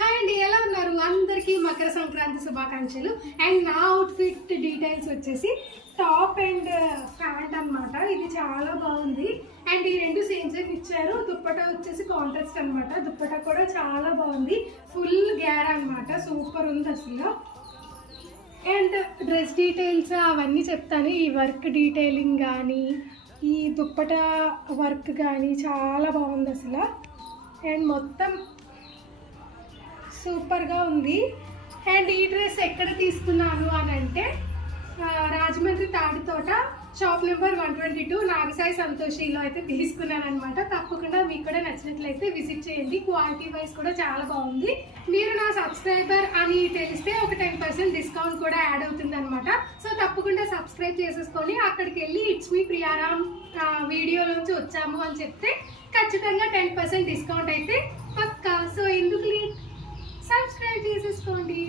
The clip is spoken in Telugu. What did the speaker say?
హాయ్ అండి, ఎలా ఉన్నారు? అందరికీ మకర సంక్రాంతి శుభాకాంక్షలు. అండ్ నా అవుట్ఫిట్ డీటెయిల్స్ వచ్చేసి టాప్ అండ్ ప్యాంట్ అన్నమాట. ఇది చాలా బాగుంది. అండ్ ఈ రెండు సేమ్ సేమ్ ఇచ్చారు. దుప్పటా వచ్చేసి కాంట్రాస్ట్ అనమాట. దుప్పటా కూడా చాలా బాగుంది. ఫుల్ గ్యారా అనమాట. సూపర్ ఉంది అసలు. అండ్ డ్రెస్ డీటెయిల్స్ అవన్నీ చెప్తాను. ఈ వర్క్ డీటెయిలింగ్ కానీ ఈ దుప్పటా వర్క్ కానీ చాలా బాగుంది అసలు. అండ్ మొత్తం సూపర్గా ఉంది. అండ్ ఈ డ్రెస్ ఎక్కడ తీసుకున్నాను అని అంటే రాజమండ్రి తాడితోట షాప్ నెంబర్ 122 నాగసాయి సంతోషిలో అయితే తీసుకున్నాను అనమాట. తప్పకుండా మీకు కూడా నచ్చినట్లయితే విజిట్ చేయండి. క్వాలిటీ వైజ్ కూడా చాలా బాగుంది. మీరు నా సబ్స్క్రైబర్ అని తెలిస్తే ఒక 10% డిస్కౌంట్ కూడా యాడ్ అవుతుంది అనమాట. సో తప్పకుండా సబ్స్క్రైబ్ చేసేసుకొని అక్కడికి వెళ్ళి ఇట్స్ మీ ప్రియారామ్ వీడియోలోంచి వచ్చాము అని చెప్తే ఖచ్చితంగా 10% డిస్కౌంట్ అయితే పక్కా. సో ఎందుకు సబ్స్క్రైబ్ చేసేసుకోండి.